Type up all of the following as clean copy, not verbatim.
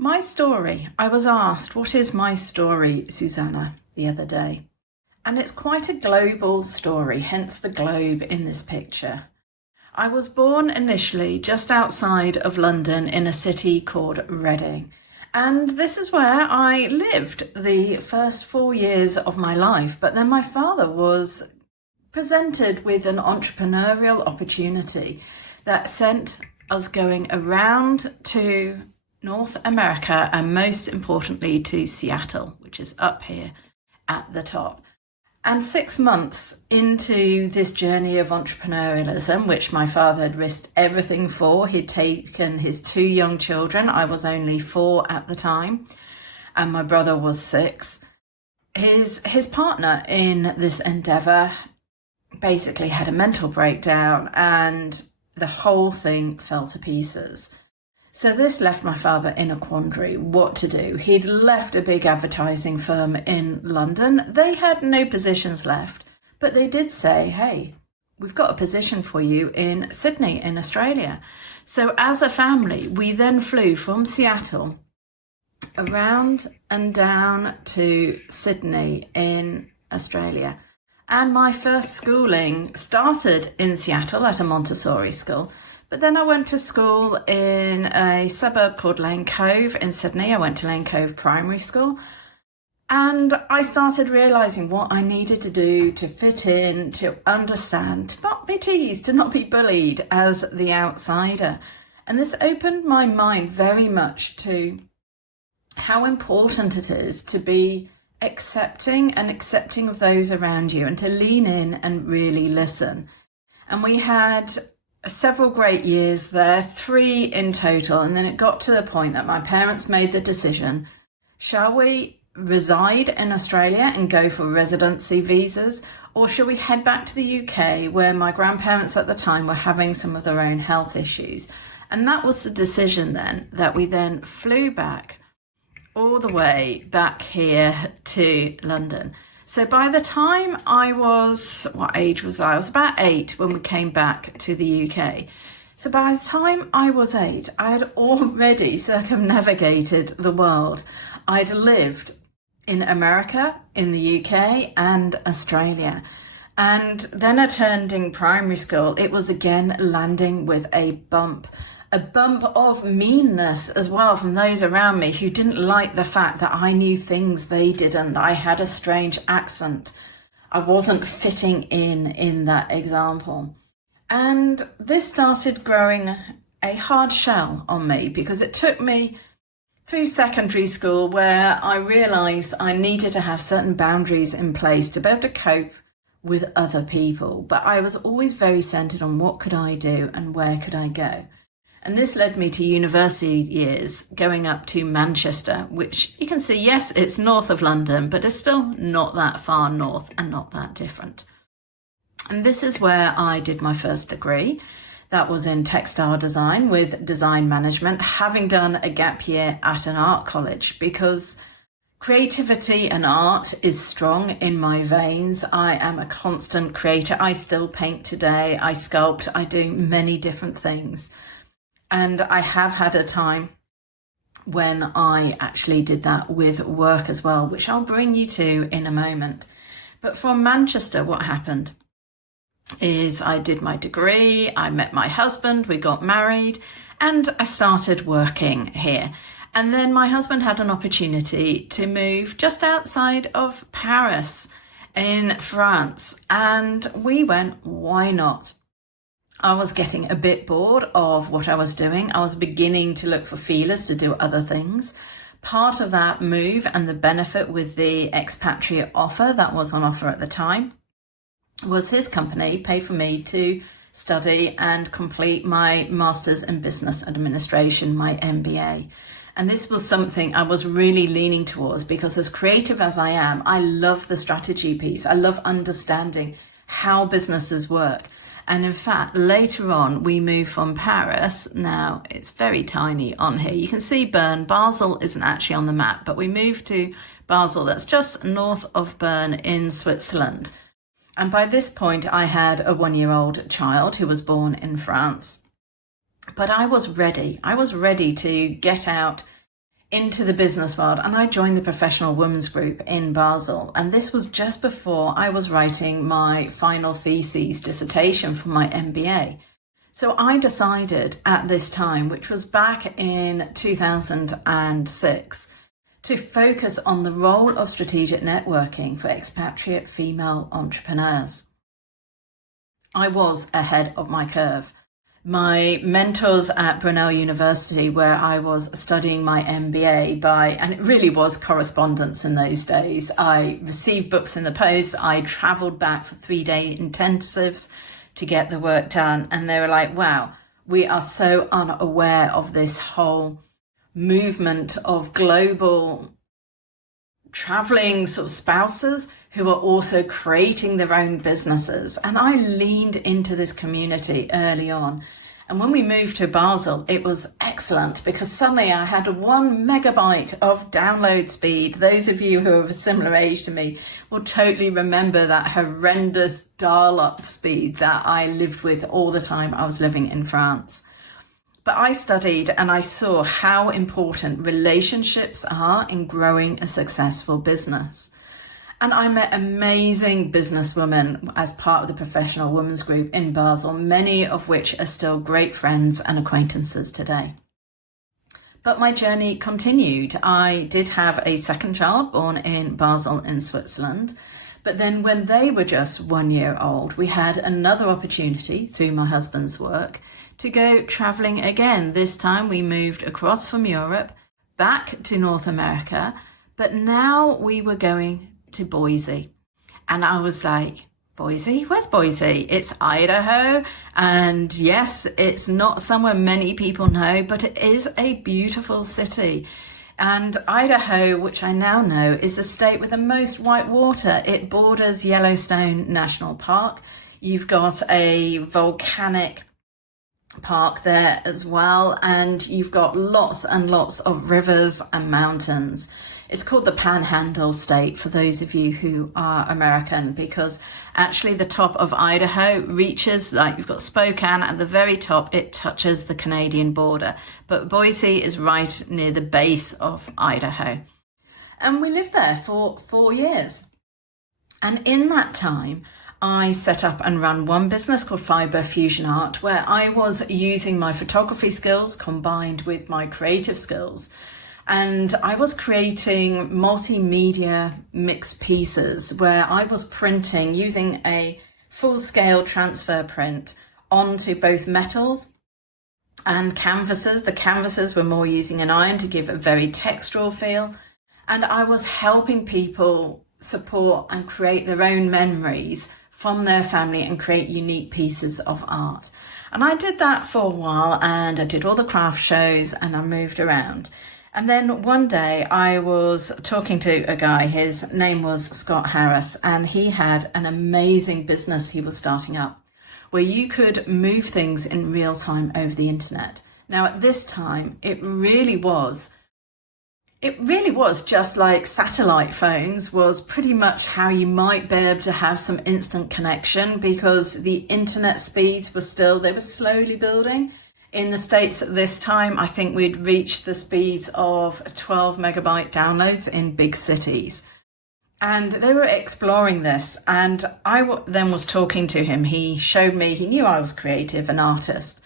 My story. I was asked, what is my story, Susanna, the other day? And it's quite a global story, hence the globe in this picture. I was born initially just outside of London in a city called Reading. And this is where I lived the first 4 years of my life. But then my father was presented with an entrepreneurial opportunity that sent us going around to North America and most importantly to Seattle, which is up here at the top. And 6 months into this journey of entrepreneurialism, which my father had risked everything for, he'd taken his 2 young children. I was only 4 at the time, and my brother was 6. His partner in this endeavour basically had a mental breakdown and the whole thing fell to pieces. So this left my father in a quandary, what to do. He'd left a big advertising firm in London. They had no positions left, but they did say, hey, we've got a position for you in Sydney in Australia. So as a family, we then flew from Seattle around and down to Sydney in Australia. And my first schooling started in Seattle at a Montessori school. But then I went to school in a suburb called Lane Cove in Sydney. I went to Lane Cove Primary School. And I started realising what I needed to do to fit in, to understand, to not be teased, to not be bullied as the outsider. And this opened my mind very much to how important it is to be accepting of those around you and to lean in and really listen. And we had several great years there, 3 in total, and then it got to the point that my parents made the decision, shall we reside in Australia and go for residency visas, or shall we head back to the UK where my grandparents at the time were having some of their own health issues? And that was the decision then, that we then flew back all the way back here to London. So by the time I was, what age was I? I was about 8 when we came back to the UK. So by the time I was 8, I had already circumnavigated the world. I'd lived in America, in the UK and Australia. And then attending primary school, it was again landing with a bump of meanness as well from those around me who didn't like the fact that I knew things they didn't. I had a strange accent. I wasn't fitting in that example. And this started growing a hard shell on me because it took me through secondary school where I realised I needed to have certain boundaries in place to be able to cope with other people. But I was always very centred on what could I do and where could I go. And this led me to university years, going up to Manchester, which you can see, yes, it's north of London, but it's still not that far north and not that different. And this is where I did my first degree. That was in textile design with design management, having done a gap year at an art college, because creativity and art is strong in my veins. I am a constant creator. I still paint today. I sculpt. I do many different things. And I have had a time when I actually did that with work as well, which I'll bring you to in a moment. But from Manchester, what happened is I did my degree, I met my husband, we got married, and I started working here. And then my husband had an opportunity to move just outside of Paris in France. And we went, why not? I was getting a bit bored of what I was doing. I was beginning to look for feelers to do other things. Part of that move and the benefit with the expatriate offer that was on offer at the time was his company paid for me to study and complete my Master's in Business Administration, my MBA. And this was something I was really leaning towards because as creative as I am, I love the strategy piece. I love understanding how businesses work. And in fact, later on, we moved from Paris. Now, it's very tiny on here. You can see Bern. Basel isn't actually on the map, but we moved to Basel. That's just north of Bern in Switzerland. And by this point, I had a 1-year-old child who was born in France. But I was ready. I was ready to get out into the business world, and I joined the Professional Women's Group in Basel. And this was just before I was writing my final thesis dissertation for my MBA. So I decided at this time, which was back in 2006, to focus on the role of strategic networking for expatriate female entrepreneurs. I was ahead of my curve. My mentors at Brunel University, where I was studying my MBA and it really was correspondence in those days. I received books in the post. I traveled back for 3-day intensives to get the work done. And they were like, wow, we are so unaware of this whole movement of global traveling sort of spouses who are also creating their own businesses. And I leaned into this community early on. And when we moved to Basel, it was excellent because suddenly I had 1 megabyte of download speed. Those of you who are of a similar age to me will totally remember that horrendous dial-up speed that I lived with all the time I was living in France. But I studied and I saw how important relationships are in growing a successful business. And I met amazing businesswomen as part of the Professional Women's Group in Basel, many of which are still great friends and acquaintances today. But my journey continued. I did have a second child born in Basel in Switzerland. But then when they were just 1 year old, we had another opportunity through my husband's work to go traveling again. This time we moved across from Europe back to North America, but now we were going to Boise. And I was like, Boise? Where's Boise? It's Idaho. And yes, it's not somewhere many people know, but it is a beautiful city. And Idaho, which I now know, is the state with the most white water. It borders Yellowstone National Park. You've got a volcanic park there as well, and you've got lots and lots of rivers and mountains. It's called the Panhandle State for those of you who are American, because actually the top of Idaho reaches, like you've got Spokane at the very top, it touches the Canadian border. But Boise is right near the base of Idaho. And we lived there for 4 years. And in that time, I set up and ran one business called Fiber Fusion Art, where I was using my photography skills combined with my creative skills. And I was creating multimedia mixed pieces where I was printing using a full-scale transfer print onto both metals and canvases. The canvases were more using an iron to give a very textural feel. And I was helping people support and create their own memories from their family and create unique pieces of art. And I did that for a while, and I did all the craft shows and I moved around. And then one day I was talking to a guy, his name was Scott Harris, and he had an amazing business he was starting up where you could move things in real time over the internet. Now at this time, it really was just like satellite phones was pretty much how you might be able to have some instant connection, because the internet speeds they were slowly building. In the States at this time, I think we'd reached the speeds of 12 megabyte downloads in big cities. And they were exploring this. And I then was talking to him. He showed me, he knew I was creative, an artist.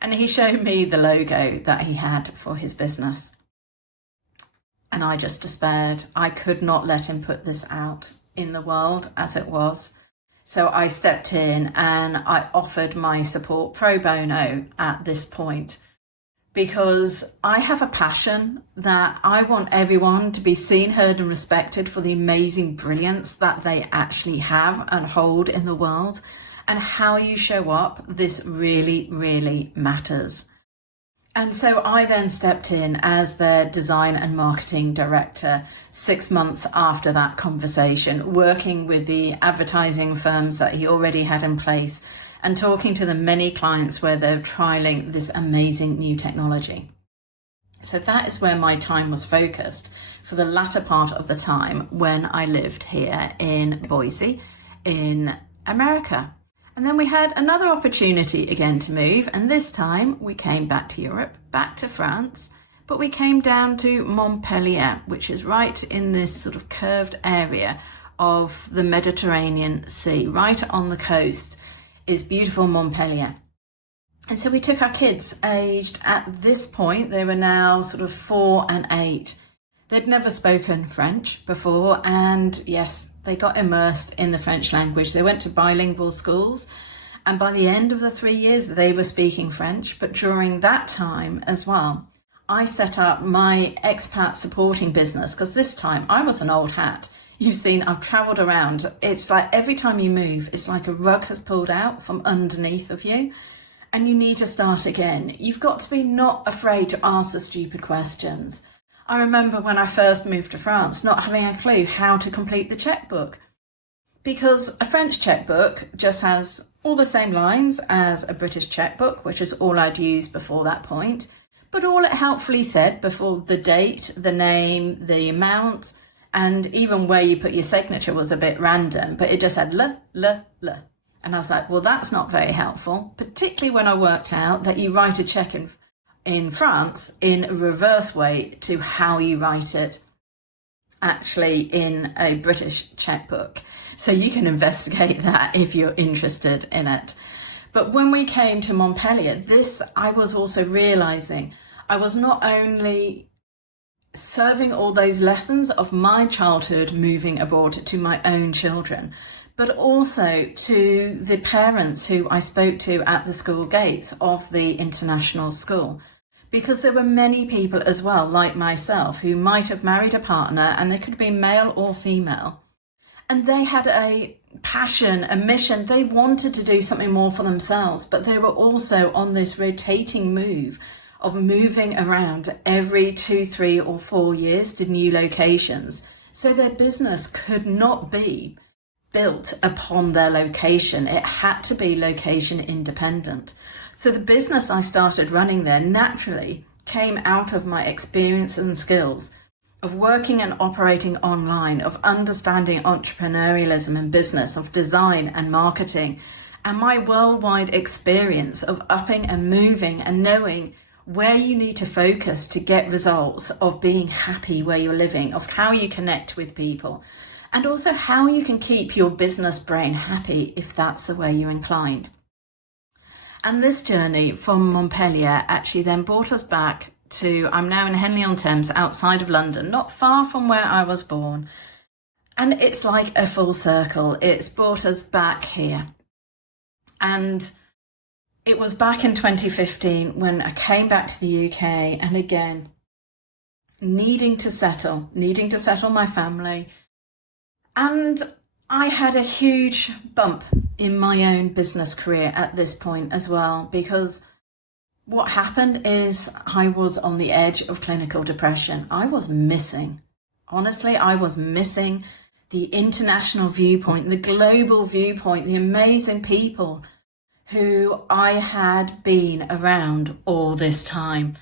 And he showed me the logo that he had for his business. And I just despaired. I could not let him put this out in the world as it was. So I stepped in and I offered my support pro bono at this point, because I have a passion that I want everyone to be seen, heard and respected for the amazing brilliance that they actually have and hold in the world. And how you show up, this really, really matters. And so I then stepped in as their design and marketing director 6 months after that conversation, working with the advertising firms that he already had in place and talking to the many clients where they're trialing this amazing new technology. So that is where my time was focused for the latter part of the time when I lived here in Boise in America. And then we had another opportunity again to move, and this time we came back to Europe, back to France, but we came down to Montpellier, which is right in this sort of curved area of the Mediterranean Sea. Right on the coast is beautiful Montpellier. And so we took our kids, aged at this point, they were now sort of 4 and 8. They'd never spoken French before, and yes, they got immersed in the French language. They went to bilingual schools, and by the end of the 3 years, they were speaking French. But during that time as well, I set up my expat supporting business, because this time I was an old hat. You've seen I've travelled around. It's like every time you move, it's like a rug has pulled out from underneath of you. And you need to start again. You've got to be not afraid to ask the stupid questions. I remember when I first moved to France, not having a clue how to complete the checkbook. Because a French checkbook just has all the same lines as a British checkbook, which is all I'd used before that point. But all it helpfully said before the date, the name, the amount, and even where you put your signature was a bit random, but it just had le. And I was like, well, that's not very helpful, particularly when I worked out that you write a check in France in a reverse way to how you write it actually in a British checkbook. So you can investigate that if you're interested in it. But when we came to Montpellier, I was also realizing I was not only serving all those lessons of my childhood moving abroad to my own children, but also to the parents who I spoke to at the school gates of the international school. Because there were many people as well, like myself, who might have married a partner, and they could be male or female. And they had a passion, a mission. They wanted to do something more for themselves, but they were also on this rotating move of moving around every 2, 3 or 4 years to new locations. So their business could not be built upon their location. It had to be location independent. So the business I started running there naturally came out of my experience and skills of working and operating online, of understanding entrepreneurialism and business, of design and marketing, and my worldwide experience of upping and moving and knowing where you need to focus to get results, of being happy where you're living, of how you connect with people, and also how you can keep your business brain happy if that's the way you're inclined. And this journey from Montpellier actually then brought us back to, I'm now in Henley-on-Thames, outside of London, not far from where I was born. And it's like a full circle. It's brought us back here. And it was back in 2015 when I came back to the UK, and again, needing to settle my family. And I had a huge bump in my own business career at this point as well, because what happened is I was on the edge of clinical depression. I was missing the international viewpoint, the global viewpoint, the amazing people who I had been around all this time.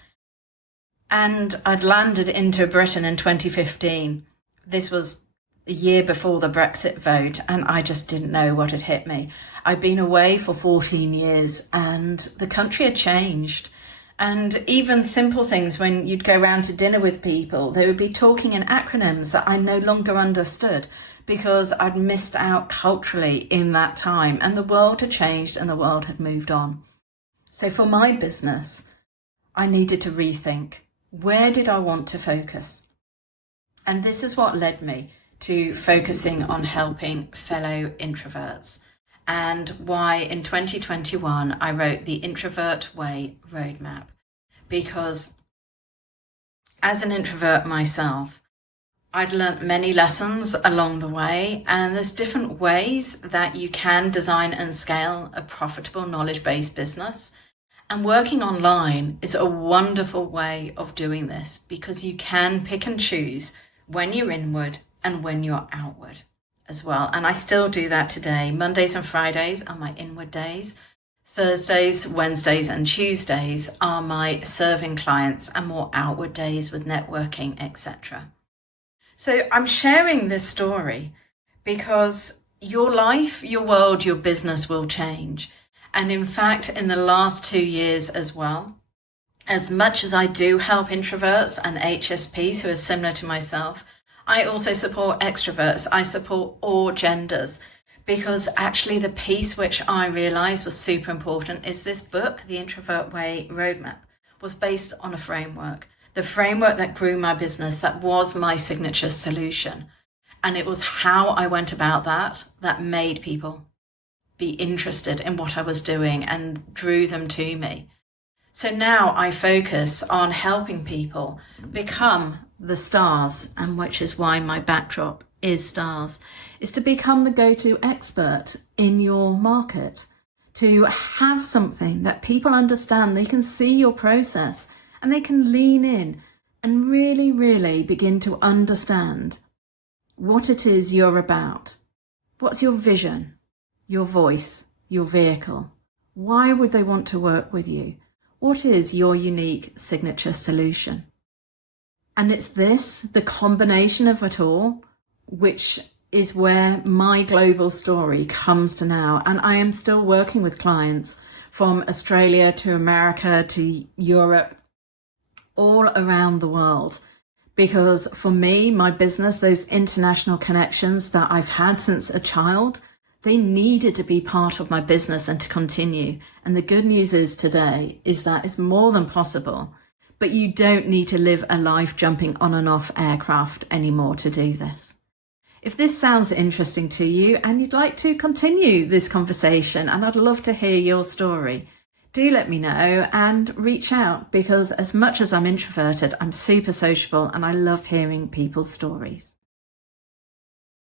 And I'd landed into Britain in 2015. This was a year before the Brexit vote, and I just didn't know what had hit me. I'd been away for 14 years and the country had changed. And even simple things, when you'd go round to dinner with people, they would be talking in acronyms that I no longer understood because I'd missed out culturally in that time, and the world had changed and the world had moved on. So for my business, I needed to rethink, where did I want to focus? And this is what led me to focusing on helping fellow introverts, and why in 2021 I wrote the Introvert Way Roadmap. Because as an introvert myself, I'd learnt many lessons along the way, and there's different ways that you can design and scale a profitable knowledge-based business. And working online is a wonderful way of doing this, because you can pick and choose when you're inward and when you're outward as well. And I still do that today. Mondays and Fridays are my inward days. Thursdays, Wednesdays and Tuesdays are my serving clients and more outward days with networking, etc. So I'm sharing this story because your life, your world, your business will change. And in fact, in the last 2 years as well, As much as I do help introverts and HSPs who are similar to myself, I also support extroverts. I support all genders, because actually the piece which I realised was super important is this book, The Introvert Way Roadmap, was based on a framework. The framework that grew my business, that was my signature solution. And it was how I went about that made people be interested in what I was doing and drew them to me. So now I focus on helping people become the stars, and which is why my backdrop is stars, is to become the go-to expert in your market, to have something that people understand, they can see your process and they can lean in and really, really begin to understand what it is you're about. What's your vision, your voice, your vehicle? Why would they want to work with you? What is your unique signature solution? And it's this, the combination of it all, which is where my global story comes to now. And I am still working with clients from Australia to America to Europe, all around the world. Because for me, my business, those international connections that I've had since a child, they needed to be part of my business and to continue. And the good news is today is that it's more than possible, but you don't need to live a life jumping on and off aircraft anymore to do this. If this sounds interesting to you and you'd like to continue this conversation, and I'd love to hear your story, do let me know and reach out, because as much as I'm introverted, I'm super sociable and I love hearing people's stories.